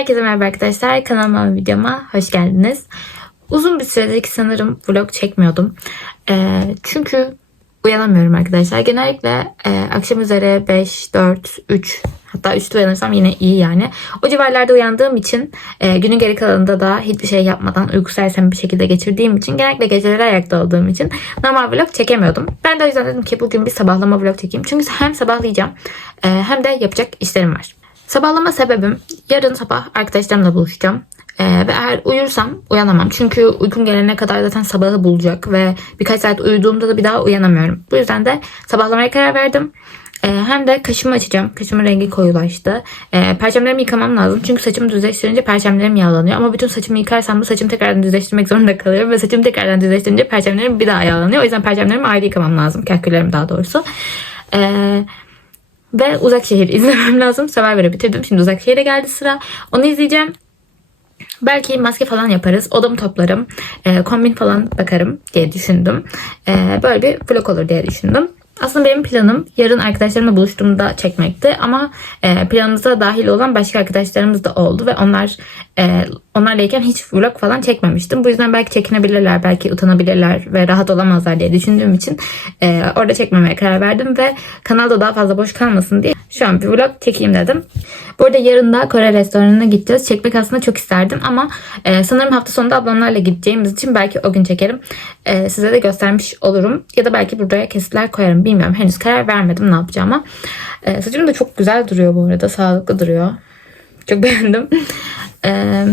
Herkese merhaba arkadaşlar. Kanalıma ve videoma hoş geldiniz. Uzun bir süredir ki sanırım vlog çekmiyordum. Ee, çünkü uyanamıyorum arkadaşlar. Genellikle e, akşam üzere 5, 4, 3 hatta 3'te uyanırsam yine iyi yani. O civarlarda uyandığım için e, günün geri kalanında da hiçbir şey yapmadan uyku sersemi bir şekilde geçirdiğim için genellikle geceleri ayakta olduğum için normal vlog çekemiyordum. Ben de o yüzden dedim ki bugün bir sabahlama vlog çekeyim. Çünkü hem sabahlayacağım e, hem de yapacak işlerim var. Sabahlama sebebim yarın sabah arkadaşlarımla buluşacağım. Ee, ve eğer uyursam uyanamam. Çünkü uykum gelene kadar zaten sabahı bulacak ve birkaç saat uyuduğumda da bir daha uyanamıyorum. Bu yüzden de sabahlamaya karar verdim. Ee, hem de kaşımı açacağım. Kaşımın rengi koyulaştı. Ee, perçemlerimi yıkamam lazım. Çünkü saçımı düzleştirince perçemlerim yağlanıyor. Ama bütün saçımı yıkarsam da saçımı tekrardan düzleştirmek zorunda kalıyorum. Ve saçımı tekrardan düzleştirince perçemlerim bir daha yağlanıyor. O yüzden perçemlerimi ayrı yıkamam lazım. Kahküllerimi daha doğrusu. Eee ve Uzak Şehir izlemem lazım. Survivor'ı bitirdim. Şimdi Uzak Şehir'e geldi sıra. Onu izleyeceğim. Belki maske falan yaparız. Odamı toplarım. E, kombin falan bakarım diye düşündüm. E, böyle bir vlog olur diye düşündüm. Aslında benim planım yarın arkadaşlarımla buluştuğumda çekmekti ama e, planımıza dahil olan başka arkadaşlarımız da oldu ve onlar e, onlarlayken hiç vlog falan çekmemiştim. Bu yüzden belki çekinebilirler, belki utanabilirler ve rahat olamazlar diye düşündüğüm için e, orada çekmemeye karar verdim ve kanalda daha fazla boş kalmasın diye şu an bir vlog çekeyim dedim. Bu arada yarın da Kore restoranına gideceğiz. Çekmek aslında çok isterdim ama e, sanırım hafta sonunda ablamlarla gideceğimiz için belki o gün çekerim. E, size de göstermiş olurum. Ya da belki buraya kesitler koyarım. Bilmiyorum. Henüz karar vermedim ne yapacağıma. E, saçım da çok güzel duruyor bu arada. Sağlıklı duruyor. Çok beğendim. E,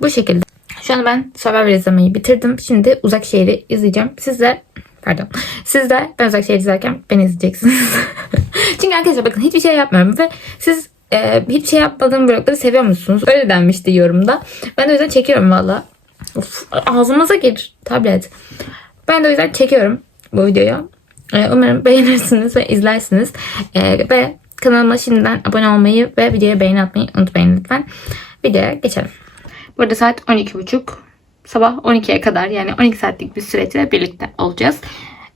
bu şekilde. Şu an ben Survivor izlemeyi bitirdim. Şimdi Uzak Şehir'i izleyeceğim. Siz de Pardon. Siz de ben Uzak Şehir izlerken beni izleyeceksiniz. Çünkü arkadaşlar bakın hiçbir şey yapmıyorum ve siz e, hiçbir şey yapmadığım vlogları seviyor musunuz? Öyle denmişti yorumda. Ben de o yüzden çekiyorum valla. Ağzımıza gir tablet. Ben de o yüzden çekiyorum bu videoyu. E, umarım beğenirsiniz ve izlersiniz. E, ve kanalıma şimdiden abone olmayı ve videoya beğeni atmayı unutmayın lütfen. Videoya geçelim. Burada saat 12.30 sabah 12'ye kadar yani 12 saatlik bir süreçle birlikte olacağız.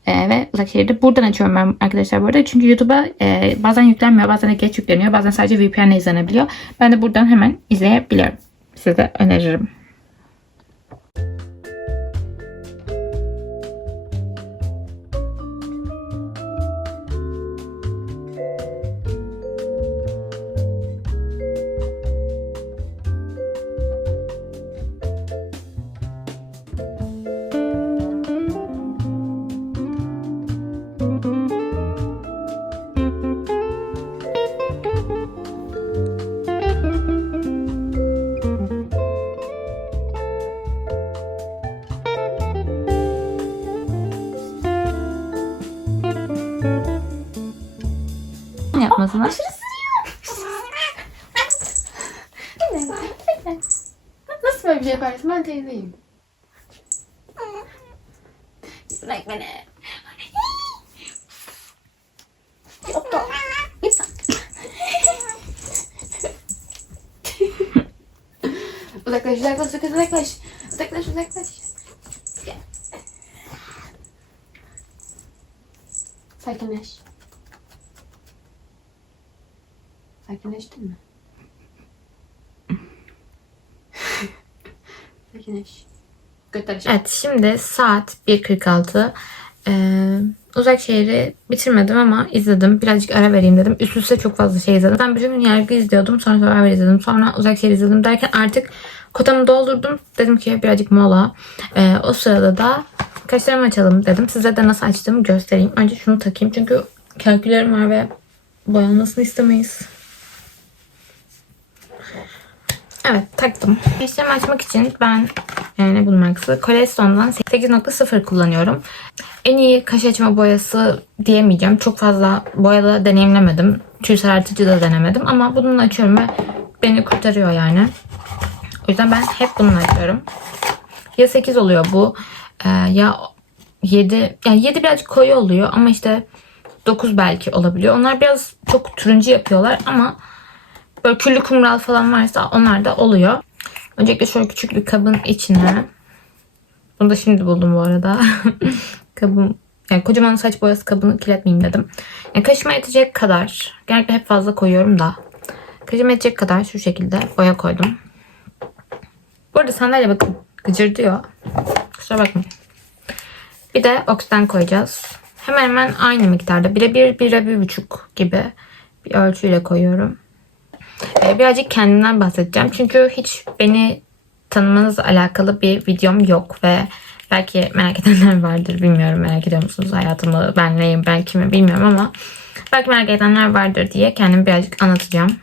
Ee, ve şehirde buradan açıyorum ben arkadaşlar bu arada. Çünkü YouTube'a e, bazen yüklenmiyor, bazen de geç yükleniyor, bazen sadece VPN ile izlenebiliyor. Ben de buradan hemen izleyebiliyorum. Size öneririm. veio. Like minute. Black o Black o Black o Black o Black o Yeah. Sai que mexe. Sai que mexe também. Göster işte. Evet şimdi saat 1.46. Ee, uzak şehri bitirmedim ama izledim. Birazcık ara vereyim dedim. Üst üste çok fazla şey izledim. Ben bütün gün yargı izliyordum. Sonra Survivor izledim. Sonra uzak şehir izledim derken artık kotamı doldurdum. Dedim ki birazcık mola. Ee, o sırada da kaşlarımı açalım dedim. Size de nasıl açtığımı göstereyim. Önce şunu takayım. Çünkü kalkülerim var ve boyanmasını istemeyiz. Evet taktım. Kaşlarımı açmak için ben e, ne bunun markası? Coleston'dan 8.0 kullanıyorum. En iyi kaş açma boyası diyemeyeceğim. Çok fazla boyalı deneyimlemedim. Tüy sarartıcı da denemedim ama bununla açıyorum ve beni kurtarıyor yani. O yüzden ben hep bununla açıyorum. Ya 8 oluyor bu e, ya 7 yani 7 birazcık koyu oluyor ama işte 9 belki olabiliyor. Onlar biraz çok turuncu yapıyorlar ama böyle küllü kumral falan varsa onlar da oluyor. Öncelikle şöyle küçük bir kabın içine bunu da şimdi buldum bu arada. Kabım yani kocaman saç boyası kabını kirletmeyeyim dedim. Yani kaşıma yetecek kadar genellikle hep fazla koyuyorum da kaşıma yetecek kadar şu şekilde boya koydum. Bu arada sandalye bakın gıcırdıyor. Kusura bakmayın. Bir de oksiden koyacağız. Hemen hemen aynı miktarda. Bire bir, bire bir buçuk gibi bir ölçüyle koyuyorum. Birazcık kendimden bahsedeceğim. Çünkü hiç beni tanımanızla alakalı bir videom yok ve belki merak edenler vardır. Bilmiyorum merak ediyor musunuz hayatımı, ben neyim, ben kimim bilmiyorum ama belki merak edenler vardır diye kendimi birazcık anlatacağım.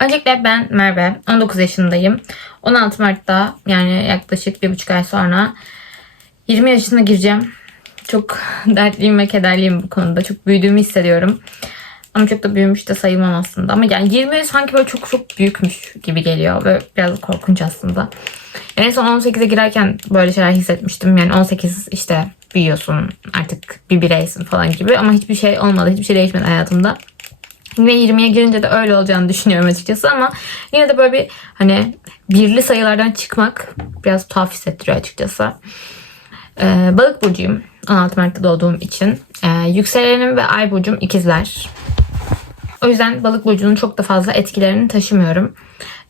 Öncelikle ben Merve, 19 yaşındayım. 16 Mart'ta yani yaklaşık bir buçuk ay sonra 20 yaşına gireceğim. Çok dertliyim ve kederliyim bu konuda. Çok büyüdüğümü hissediyorum. Ama çok da büyümüş de sayılmam aslında. Ama yani 20 sanki böyle çok çok büyükmüş gibi geliyor. Ve biraz korkunç aslında. En son 18'e girerken böyle şeyler hissetmiştim. Yani 18 işte büyüyorsun artık bir bireysin falan gibi. Ama hiçbir şey olmadı. Hiçbir şey değişmedi hayatımda. Ve 20'ye girince de öyle olacağını düşünüyorum açıkçası ama yine de böyle bir hani birli sayılardan çıkmak biraz tuhaf hissettiriyor açıkçası. Ee, balık burcuyum. 16 Mart'ta doğduğum için. Ee, yükselenim ve ay burcum ikizler. O yüzden balık burcunun çok da fazla etkilerini taşımıyorum.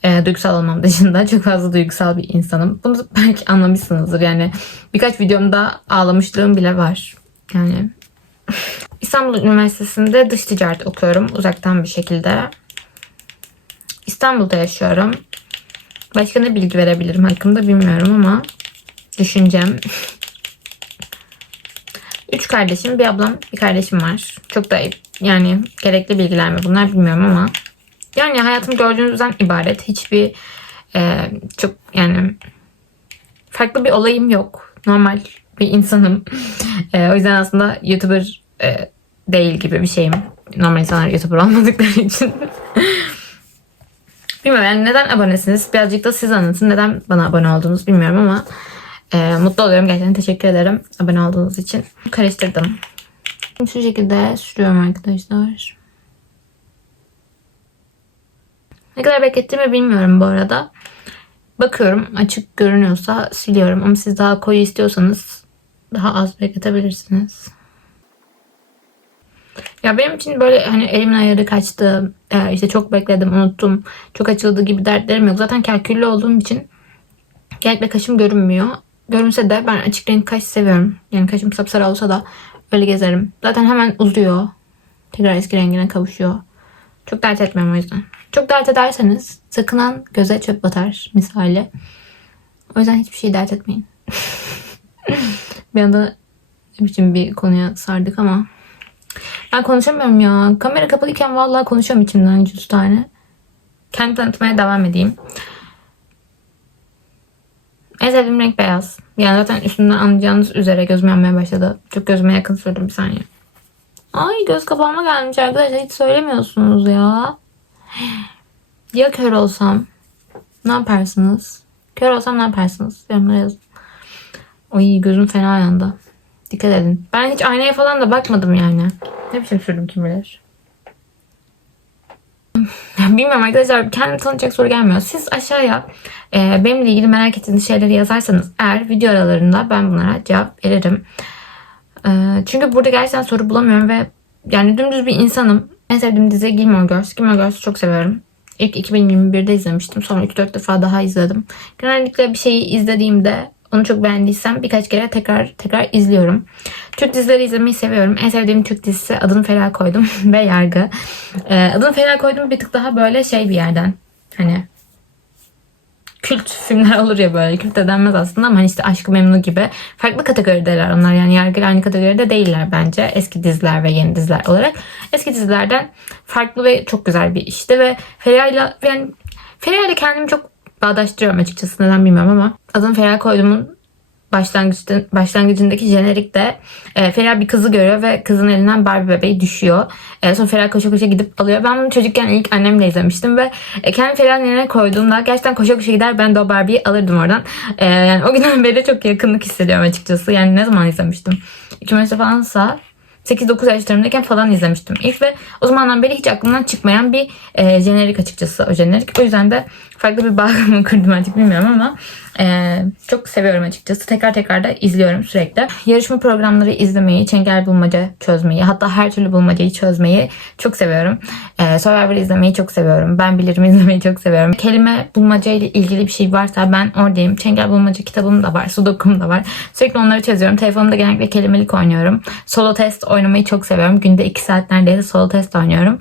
Ee, duygusal olmam dışında çok fazla duygusal bir insanım. Bunu belki anlamışsınızdır. Yani birkaç videomda ağlamışlığım bile var. Yani İstanbul Üniversitesi'nde dış ticaret okuyorum uzaktan bir şekilde. İstanbul'da yaşıyorum. Başka ne bilgi verebilirim hakkında bilmiyorum ama düşüncem. Üç kardeşim, bir ablam, bir kardeşim var. Çok da yani gerekli bilgiler mi bunlar bilmiyorum ama yani hayatım gördüğünüzden ibaret. Hiçbir e, çok yani farklı bir olayım yok. Normal bir insanım. E, o yüzden aslında YouTuber e, değil gibi bir şeyim. Normal insanlar YouTuber olmadıkları için. bilmiyorum yani neden abonesiniz? Birazcık da siz anlatın. Neden bana abone oldunuz bilmiyorum ama e, mutlu oluyorum. Gerçekten teşekkür ederim abone olduğunuz için. Karıştırdım. Şu şekilde sürüyorum arkadaşlar. Ne kadar beklettiğimi bilmiyorum bu arada. Bakıyorum açık görünüyorsa siliyorum ama siz daha koyu istiyorsanız daha az bekletebilirsiniz. Ya benim için böyle hani elimin ayarı kaçtı, e, işte çok bekledim, unuttum, çok açıldı gibi dertlerim yok. Zaten kalküllü olduğum için genellikle kaşım görünmüyor. Görünse de ben açık renk kaş seviyorum. Yani kaşım sapsarı olsa da öyle gezerim. Zaten hemen uzuyor. Tekrar eski rengine kavuşuyor. Çok dert etmem o yüzden. Çok dert ederseniz sakınan göze çöp batar misali. O yüzden hiçbir şey dert etmeyin. bir anda ne biçim bir konuya sardık ama ben konuşamıyorum ya. Kamera kapalıyken vallahi konuşuyorum içimden yüz tane. Kendi tanıtmaya devam edeyim. En sevdiğim renk beyaz. Yani zaten üstünden anlayacağınız üzere gözüm yanmaya başladı. Çok gözüme yakın sürdüm bir saniye. Ay göz kapağıma gelmiş arkadaşlar. Hiç söylemiyorsunuz ya. Ya kör olsam? Ne yaparsınız? Kör olsam ne yaparsınız? Yorumlara yazın. Ay gözüm fena yandı. Dikkat edin. Ben hiç aynaya falan da bakmadım yani. Ne biçim sürdüm kim bilir. Bilmiyorum arkadaşlar kendimi tanıtacak soru gelmiyor. Siz aşağıya e, benimle ilgili merak ettiğiniz şeyleri yazarsanız eğer video aralarında ben bunlara cevap veririm. E, çünkü burada gerçekten soru bulamıyorum ve yani dümdüz bir insanım. En sevdiğim dizi Gilmore Girls. Gilmore Girls'ı çok seviyorum. İlk 2021'de izlemiştim. Sonra 3-4 defa daha izledim. Genellikle bir şeyi izlediğimde onu çok beğendiysem birkaç kere tekrar tekrar izliyorum. Türk dizileri izlemeyi seviyorum. En sevdiğim Türk dizisi Adını Feriha Koydum ve Yargı. Ee, Adını Feriha Koydum bir tık daha böyle şey bir yerden. Hani kült filmler olur ya böyle. Kült de denmez aslında ama hani işte Aşkı Memnu gibi. Farklı kategorideler onlar. Yani Yargı aynı kategoride değiller bence. Eski diziler ve yeni diziler olarak. Eski dizilerden farklı ve çok güzel bir işti ve Feriha ile yani Feriha ile kendimi çok bağdaştırıyorum açıkçası neden bilmiyorum ama adını Feriha koyduğumun başlangıçta, başlangıcındaki jenerikte e, Feriha bir kızı görüyor ve kızın elinden Barbie bebeği düşüyor. E, sonra Feriha koşa koşa gidip alıyor. Ben bunu çocukken ilk annemle izlemiştim ve e, kendi Feriha'nın yerine koyduğumda gerçekten koşa koşa gider ben de o Barbie'yi alırdım oradan. E, o günden beri çok yakınlık hissediyorum açıkçası. Yani ne zaman izlemiştim? 2 Mayıs'ta falansa 8-9 yaşlarımdayken falan izlemiştim ilk ve o zamandan beri hiç aklımdan çıkmayan bir e, jenerik açıkçası o jenerik. O yüzden de farklı bir bağ mı kurdum artık bilmiyorum ama e, çok seviyorum açıkçası. Tekrar tekrar da izliyorum sürekli. Yarışma programları izlemeyi, çengel bulmaca çözmeyi, hatta her türlü bulmacayı çözmeyi çok seviyorum. E, Survivor izlemeyi çok seviyorum. Ben bilirim izlemeyi çok seviyorum. Kelime bulmaca ile ilgili bir şey varsa ben oradayım. Çengel bulmaca kitabım da var, sudokum da var. Sürekli onları çözüyorum. Telefonumda genellikle kelimelik oynuyorum. Solo test oynamayı çok seviyorum. Günde 2 saat neredeyse solo test oynuyorum.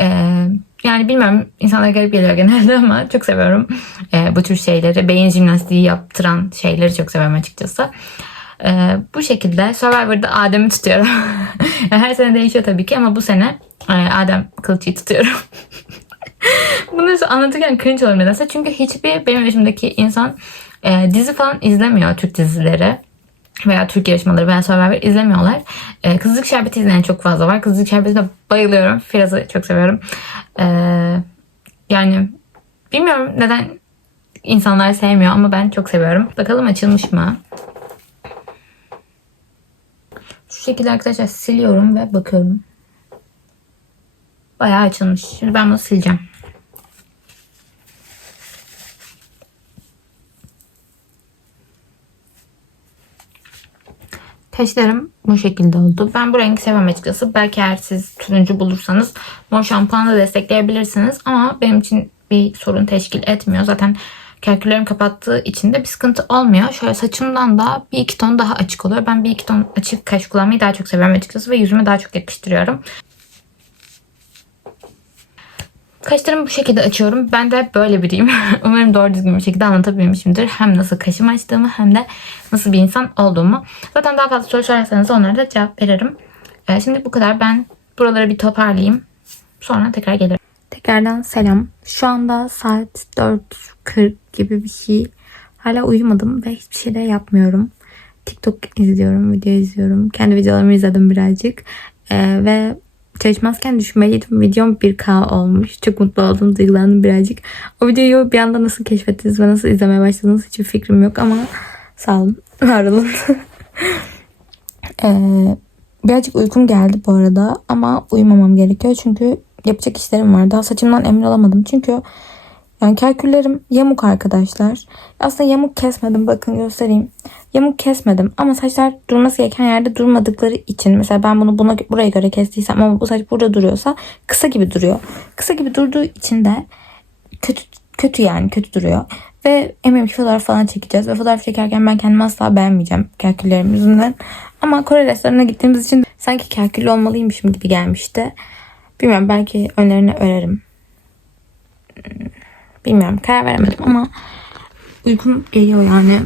Ee, yani bilmiyorum insanlara garip geliyor genelde ama çok seviyorum Ee, bu tür şeyleri. Beyin jimnastiği yaptıran şeyleri çok seviyorum açıkçası. Ee, bu şekilde Survivor'da Adem'i tutuyorum. Her sene değişiyor tabii ki ama bu sene e, Adem Kılıç'ı tutuyorum. Bunu anlatırken cringe oluyorum nedense. Çünkü hiçbir benim yaşımdaki insan e, dizi falan izlemiyor Türk dizileri veya Türk yarışmaları veya Survivor izlemiyorlar. Ee, Kızılcık Şerbeti izleyen çok fazla var. Kızılcık Şerbeti'ne bayılıyorum. Firaz'ı çok seviyorum. Ee, yani bilmiyorum neden insanlar sevmiyor ama ben çok seviyorum. Bakalım açılmış mı? Şu şekilde arkadaşlar siliyorum ve bakıyorum. Bayağı açılmış. Şimdi ben bunu sileceğim. Taşlarım bu şekilde oldu. Ben bu rengi sevmem açıkçası. Belki eğer siz turuncu bulursanız mor şampuanla destekleyebilirsiniz. Ama benim için bir sorun teşkil etmiyor. Zaten kalküllerim kapattığı için de bir sıkıntı olmuyor. Şöyle saçımdan da bir iki ton daha açık oluyor. Ben bir iki ton açık kaş kullanmayı daha çok seviyorum açıkçası ve yüzüme daha çok yakıştırıyorum. Kaşlarımı bu şekilde açıyorum. Ben de böyle biriyim. Umarım doğru düzgün bir şekilde anlatabilmişimdir. Hem nasıl kaşımı açtığımı hem de nasıl bir insan olduğumu. Zaten daha fazla soru sorarsanız onlara da cevap veririm. Ee, şimdi bu kadar. Ben buraları bir toparlayayım. Sonra tekrar gelirim. Tekrardan selam. Şu anda saat 4.40 gibi bir şey. Hala uyumadım ve hiçbir şey de yapmıyorum. TikTok izliyorum, video izliyorum. Kendi videolarımı izledim birazcık. Ee, ve çalışmazken düşünmeliydim. Videom 1K olmuş. Çok mutlu oldum, duygulandım birazcık. O videoyu bir anda nasıl keşfettiniz ve nasıl izlemeye başladınız hiçbir fikrim yok ama sağ olun, var olun. Ee, birazcık uykum geldi bu arada ama uyumamam gerekiyor çünkü yapacak işlerim var. Daha saçımdan emin olamadım çünkü yani kalküllerim yamuk arkadaşlar. Aslında yamuk kesmedim. Bakın göstereyim. Yamuk kesmedim ama saçlar durması gereken yerde durmadıkları için mesela ben bunu buna buraya göre kestiysem ama bu saç burada duruyorsa kısa gibi duruyor. Kısa gibi durduğu için de kötü kötü yani kötü duruyor. Ve eminim ki fotoğraf falan çekeceğiz. Ve fotoğraf çekerken ben kendimi asla beğenmeyeceğim kalküllerim yüzünden. Ama Kore restoranına gittiğimiz için sanki kalküllü olmalıymışım gibi gelmişti. Bilmiyorum belki önlerine örerim. Bilmiyorum karar veremedim ama uykum geliyor yani.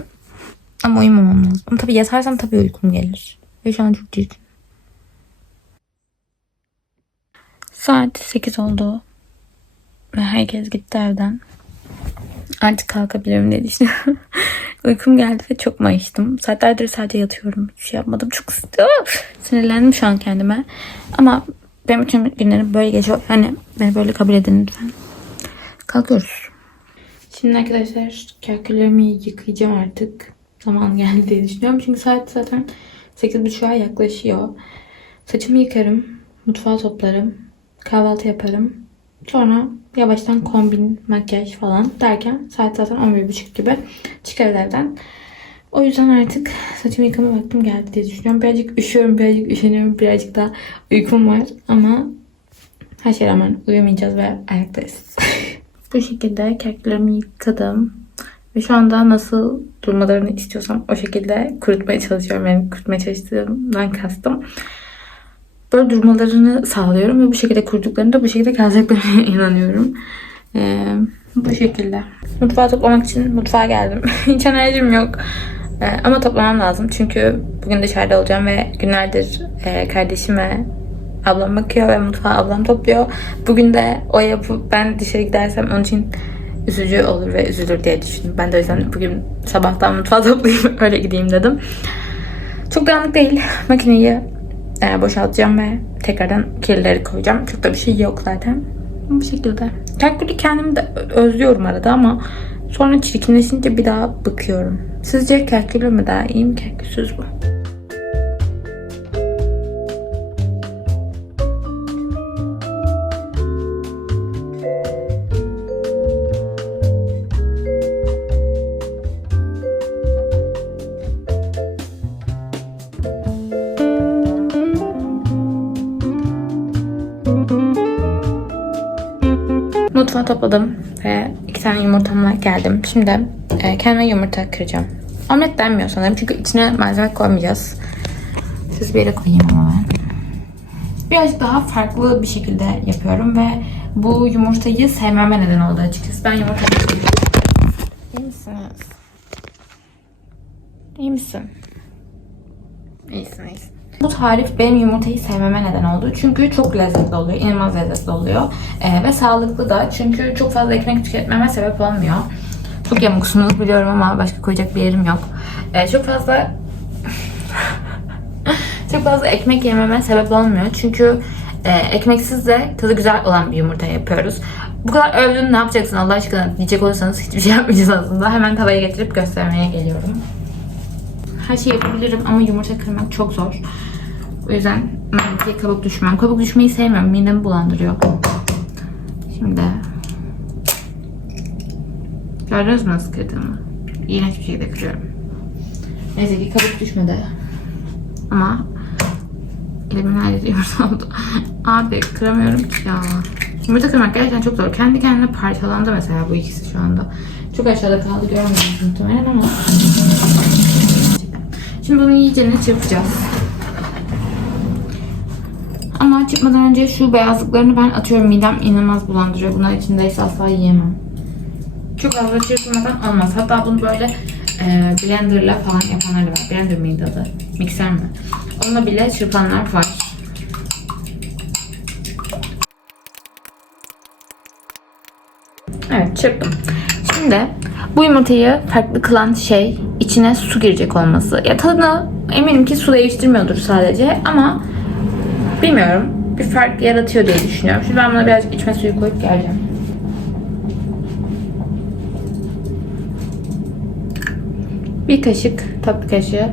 Ama uyumamam lazım. Ama tabii yatarsam tabii uykum gelir. Ve şu an çok çirkin. Saat 8 oldu. Ve herkes gitti evden. Artık kalkabilirim diye düşünüyorum. Uykum geldi ve çok mayıştım. Saatlerdir sadece yatıyorum. Hiçbir şey yapmadım. Çok sinirlendim şu an kendime. Ama benim bütün günlerim böyle geçiyor. Yani beni böyle kabul edin lütfen. Kalkıyoruz. Şimdi arkadaşlar kalküllerimi yıkayacağım artık. Zaman geldi diye düşünüyorum. Çünkü saat zaten 8.30'a yaklaşıyor. Saçımı yıkarım. Mutfağı toplarım. Kahvaltı yaparım. Sonra yavaştan kombin, makyaj falan derken saat zaten 11.30 gibi çıkarız evden. O yüzden artık saçımı yıkama vaktim geldi diye düşünüyorum. Birazcık üşüyorum, birazcık üşeniyorum, birazcık da uykum var. Ama her şeye rağmen uyumayacağız ve ayaktayız. Bu şekilde keklerimi yıkadım. Ve şu anda nasıl durmalarını istiyorsam o şekilde kurutmaya çalışıyorum. Yani kurutmaya çalıştığımdan kastım. Böyle durmalarını sağlıyorum ve bu şekilde kuruduklarında bu şekilde kalacaklarına inanıyorum. Ee, bu şekilde. Mutfağı toplamak için mutfağa geldim. Hiç enerjim yok. Ee, ama toplamam lazım. Çünkü bugün dışarıda olacağım ve günlerdir e, kardeşime ablam bakıyor ve mutfağı ablam topluyor. Bugün de o yapıp ben dışarı gidersem onun için üzücü olur ve üzülür diye düşündüm. Ben de o yüzden bugün sabahtan mutfağı toplayayım öyle gideyim dedim. Çok dağınık değil. Makineyi e, boşaltacağım ve tekrardan kirlileri koyacağım. Çok da bir şey yok zaten. Bu şekilde. Kalkülü kendimi de özlüyorum arada ama sonra çirkinleşince bir daha bıkıyorum. Sizce kalkülü mü daha iyi mi kalkülsüz mü? Altına topladım ve iki tane yumurtamla geldim. Şimdi e, kendime yumurta kıracağım. Omlet denmiyor sanırım çünkü içine malzeme koymayacağız. Siz bir yere koyayım ama ben. Birazcık daha farklı bir şekilde yapıyorum ve bu yumurtayı sevmeme neden oldu açıkçası. Ben yumurta İyi misiniz? İyi misin? İyisin, iyisin. Bu tarif benim yumurtayı sevmeme neden oldu. Çünkü çok lezzetli oluyor. inanılmaz lezzetli oluyor. Ee, ve sağlıklı da. Çünkü çok fazla ekmek tüketmeme sebep olmuyor. Çok yamuksunuz biliyorum ama başka koyacak bir yerim yok. Ee, çok fazla çok fazla ekmek yememe sebep olmuyor. Çünkü e, ekmeksiz de tadı güzel olan bir yumurta yapıyoruz. Bu kadar övdün ne yapacaksın Allah aşkına diyecek olursanız hiçbir şey yapmayacağız aslında. Hemen tavaya getirip göstermeye geliyorum. Her şeyi yapabilirim ama yumurta kırmak çok zor. O yüzden belki kabuk düşmem. Kabuk düşmeyi sevmiyorum. Midemi bulandırıyor. Şimdi Gördünüz mü nasıl kırdığımı? İğrenç bir şekilde kırıyorum. Neyse ki kabuk düşmedi. Ama elimin her yeri yumurta oldu. Abi kıramıyorum ki ya. Yumurta kırmak gerçekten çok zor. Kendi kendine parçalandı mesela bu ikisi şu anda. Çok aşağıda kaldı görmüyorsunuz muhtemelen ama. Şimdi bunu iyicene çırpacağız. Ama çıkmadan önce şu beyazlıklarını ben atıyorum. Midem inanılmaz bulandırıyor. Bunlar içindeyse asla yiyemem. Çok fazla çırpmadan olmaz. Hatta bunu böyle e, blenderla falan yapanlar da var. Blender miydi adı? Mikser mi? Onunla bile çırpanlar var. Evet çırptım. Şimdi bu yumurtayı farklı kılan şey içine su girecek olması. Ya tadını eminim ki su değiştirmiyordur sadece ama bilmiyorum. Bir fark yaratıyor diye düşünüyorum. Şimdi ben buna birazcık içme suyu koyup geleceğim. Bir kaşık tatlı kaşığı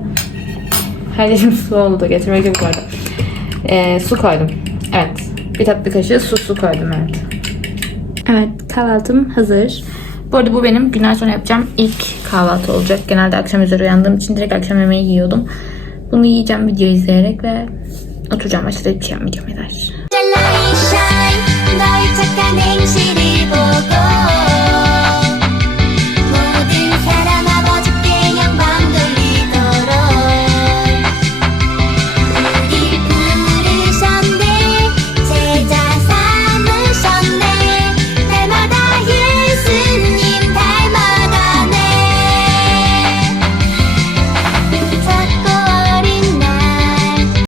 her yerim su oldu. Getirmek yok bu arada. Ee, su koydum. Evet. Bir tatlı kaşığı su su koydum evet. Evet kahvaltım hazır. Bu arada bu benim günden sonra yapacağım ilk kahvaltı olacak. Genelde akşam üzeri uyandığım için direkt akşam yemeği yiyordum. Bunu yiyeceğim video izleyerek ve oturacağım. Başka da hiçbir şey yapmayacağım eder.